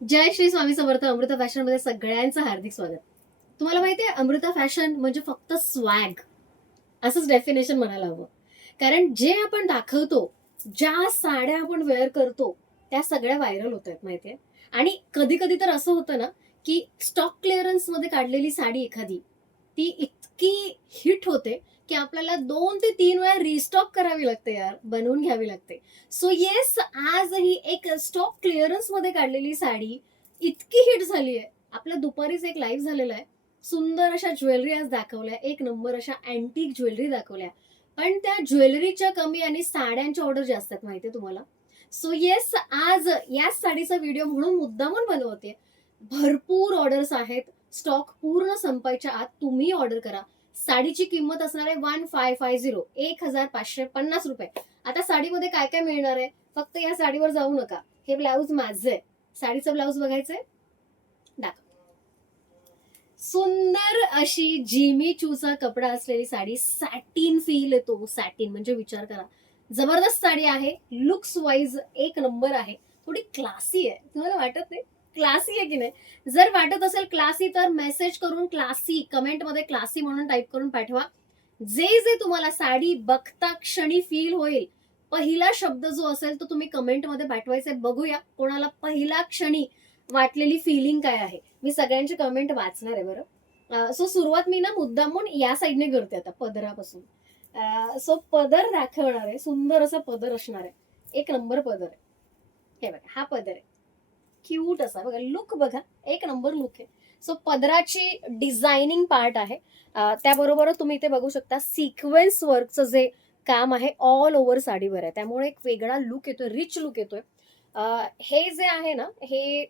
जय Shri Swami Samarth. Amruta fashion मध्ये सगळ्यांचं हार्दिक स्वागत. तुम्हाला माहितीये अमृता फॅशन म्हणजे फक्त स्वॅग असंच डेफिनेशन म्हणायला हवं. कारण जे आपण दाखवतो, ज्या साड्या आपण वेअर करतो, त्या सगळ्या व्हायरल होत आहेत माहितीये. आणि कधी कधी तर असं होतं ना, की स्टॉक क्लिअरन्स मध्ये काढलेली साडी एखादी ती इतकी हिट होते की आपल्याला 2 ते 3 वेळा रिस्टॉक करावी लागते यार, बनवून घ्यावी लागते. सो येस, आज ही एक स्टॉक क्लिअरन्स मध्ये काढलेली साडी इतकी हिट झाली आहे. आपल्या दुपारीच एक लाईव्ह झालेला आहे. सुंदर अशा ज्वेलरी आज दाखवल्या, एक नंबर अशा अँटिक ज्वेलरी दाखवल्या. पण त्या ज्वेलरीच्या कमी आणि साड्यांच्या ऑर्डर जास्त आहेत माहितीये तुम्हाला. सो येस, आज याच साडीचा व्हिडिओ म्हणून मुद्दामून बनवते. भरपूर ऑर्डर्स आहेत. स्टॉक पूर्ण संपायच्या आत तुम्ही ऑर्डर करा. साडीची किंमत असणार आहे 1550, 1550 रुपये. आता साडीमध्ये काय काय मिळणार आहे, फक्त या साडीवर जाऊ नका. हे ब्लाऊज माझं आहे. साडीचं ब्लाऊज बघायचंय, दाखव. सुंदर अशी जिमी चूचा कपडा असलेली साडी, सॅटिन फील येतो. सॅटिन म्हणजे विचार करा, जबरदस्त साडी आहे. लुक्स वाईज एक नंबर आहे. थोडी क्लासी आहे, तुम्हाला वाटत नाही? क्लासी आहे की नाही? जर वाटत असेल क्लासी तर मेसेज करून क्लासी, कमेंट मध्ये क्लासी म्हणून टाईप करून पाठवा. जे जे तुम्हाला साडी बघता क्षणी फील होईल, पहिला शब्द जो असेल तो तुम्ही कमेंट मध्ये पाठवायचा. बघूया कोणाला पहिला क्षणी वाटलेली फिलिंग काय आहे. मी सगळ्यांची कमेंट वाचणार आहे बरं. सो सुरुवात मी ना मुद्दामून या साईडने करते आता, पदरापासून. सो पदर दाखवणार आहे. सुंदर असा पदर असणार आहे. एक नंबर पदर आहे. हे बघा, हा पदर आहे. क्यूट असा बघा, लुक बघा, एक नंबर लुक आहे. सो पदराची डिझायनिंग पार्ट आहे. त्याबरोबर तुम्ही इथे बघू शकता सिक्वेन्स वर्कचं जे काम आहे ऑल ओव्हर साडीवर आहे, त्यामुळे एक वेगळा लुक येतोय, रिच लुक येतोय. हे जे आहे ना, हे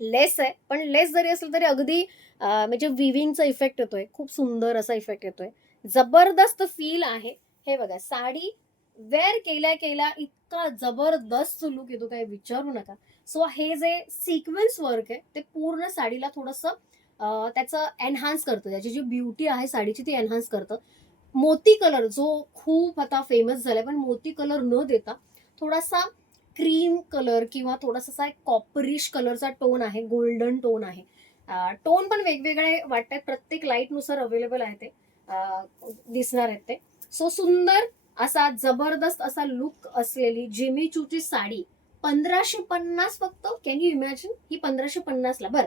लेस आहे, पण लेस जरी असलं तरी अगदी म्हणजे विविंगचा इफेक्ट येतोय. खूप सुंदर असा इफेक्ट येतोय. जबरदस्त फील आहे. हे बघा, साडी वेअर केल्या केल्या इतका जबरदस्त लुक येतो, काय विचारू नका. सो हे जे सिक्वेन्स वर्क आहे ते पूर्ण साडीला थोडंसं त्याचं एनहान्स करतं. त्याची जी ब्युटी आहे साडीची ती एनहान्स करतं. मोती कलर जो खूप आता फेमस झालाय, पण मोती कलर न देता थोडासा क्रीम कलर किंवा थोडासा एक कॉपरिश कलरचा टोन आहे, गोल्डन टोन आहे. टोन पण वेगवेगळे वाटतात, प्रत्येक लाईट नुसार अवेलेबल आहे ते, दिसणार आहेत ते. सो सुंदर असा जबरदस्त असा लुक असलेली जिमी चूची साडी 1550 फक्त. Can you imagine? ही 1550 ला. बरं,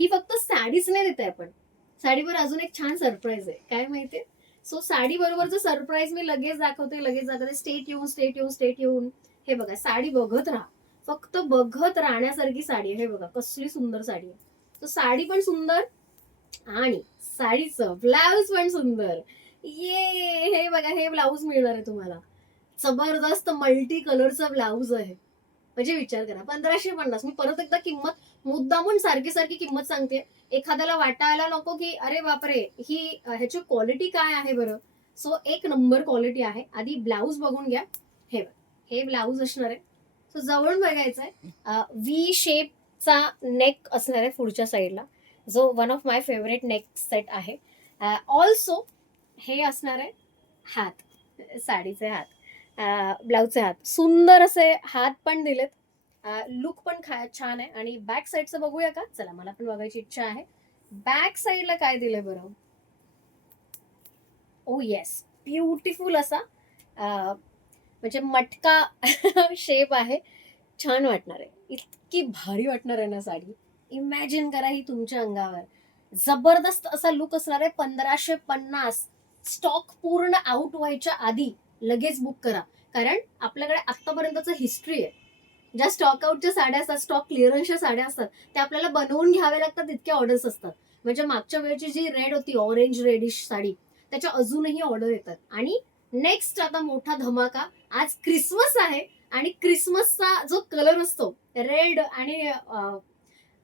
ही फक्त साडीच नाही देते आपण, साडीवर अजून एक छान सरप्राईज आहे. काय माहितीये? सो साडी बरोबरचं सरप्राईज मी लगेच दाखवते, लगेच दाखवते. स्टेट येऊन, स्टेट येऊन, स्टेट येऊन. हे बघा, साडी बघत राहा, फक्त बघत राहण्यासारखी साडी आहे. हे बघा, कसली सुंदर साडी आहे. तर साडी पण सुंदर आणि साडीचं ब्लाउज पण सुंदर. ये, हे बघा, हे ब्लाउज मिळणार आहे तुम्हाला. जबरदस्त मल्टी कलरचा ब्लाउज आहे. म्हणजे विचार करा, 1550. मी परत एकदा किंमत मुद्दामून सारखी सारखी किंमत सांगते. एखाद्याला वाटायला नको की अरे बापरे, ही ह्याची क्वालिटी काय आहे बरं. सो एक नंबर क्वालिटी आहे. आधी ब्लाऊज बघून घ्या. हे बघ, हे ब्लाऊज असणार आहे. सो जवळून बघायचं आहे. व्ही शेपचा नेक असणार आहे पुढच्या साईडला, जो one of my favourite neck set आहे. ऑल्सो हे असणार आहे हात, साडीचे हात, ब्लाऊजचे हात. सुंदर असे हात पण दिलेत. लुक पण छान आहे. आणि बॅक साईडचं बघूया का? चला, मला पण बघायची इच्छा आहे. बॅक साईडला काय दिलंय बरं. ओ येस, ब्युटिफुल असा म्हणजे मटका शेप आहे. छान वाटणार आहे, इतकी भारी वाटणार आहे ना साडी. इमॅजिन करा ही तुमच्या अंगावर. जबरदस्त असा लुक असणार आहे. 1550. स्टॉक पूर्ण आउट व्हायच्या आधी लगेच बुक करा. कारण आपल्याकडे आतापर्यंतच हिस्ट्री आहे. ज्या स्टॉक आउटच्या साड्या असतात, स्टॉक क्लिअरन्सच्या साड्या असतात, त्या आपल्याला बनवून घ्याव्या लागतात, इतक्या ऑर्डर्स असतात. म्हणजे मागच्या वेळची जी रेड होती, ऑरेंज रेडिश साडी, त्याच्या अजूनही ऑर्डर येतात. आणि नेक्स्ट आता मोठा धमाका. आज क्रिसमस आहे आणि क्रिसमसचा जो कलर असतो, रेड आणि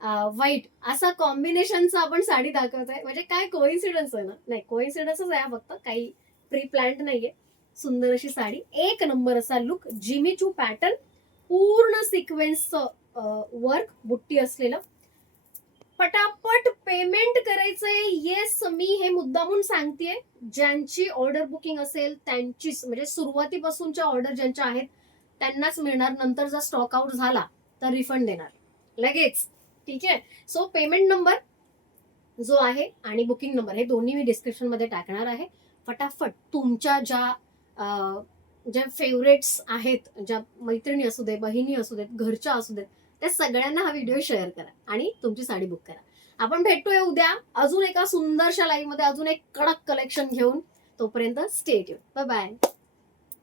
व्हाईट, असा कॉम्बिनेशनचा आपण साडी दाखवत आहे. म्हणजे काय कोइन्सिडन्स आहे ना? नाही, कोइन्सिडन्सच आहे फक्त, काही प्री प्लॅन्ड नाहीये. सुंदर अशी साडी, एक नंबर असा लुक. जिमी चू पॅटर्न, पूर्ण सिक्वेन्सचं वर्क, बुट्टी असलेलं. पटापट पेमेंट करायचंय. येस, मी हे मुद्दामून सांगतेय. ज्यांची ऑर्डर बुकिंग असेल त्यांचीच, म्हणजे सुरुवातीपासूनच्या ऑर्डर ज्यांच्या आहेत त्यांनाच मिळणार. नंतर जर स्टॉक आउट झाला तर रिफंड देणार लगेच. ठीक आहे. सो पेमेंट नंबर जो आहे आणि बुकिंग नंबर हे दोन्ही मी डिस्क्रिप्शन मध्ये टाकणार आहे. फटाफट तुमच्या ज्या फेवरेट्स आहेत, ज्या मैत्रिणी असू दे, बहिणी असू देत, घरच्या असू देत, त्या सगळ्यांना हा व्हिडिओ शेअर करा आणि तुमची साडी बुक करा. आपण भेटूया उद्या अजून एका सुंदरशा लाईव्ह मध्ये, अजून एक कडक कलेक्शन घेऊन. तोपर्यंत स्टे ट्यून. Bye bye.